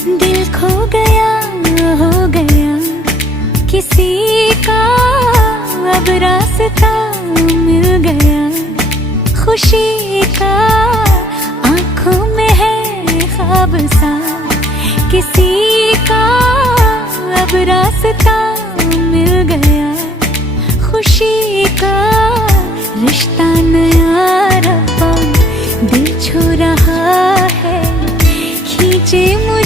दिल खो गया, हो गया किसी का, अब रास्ता मिल गया खुशी का। आंखों में है ख्वाब सा किसी का, अब रास्ता मिल गया खुशी का। रिश्ता नया रब्बा दिल छू रहा है, खींचे मुझे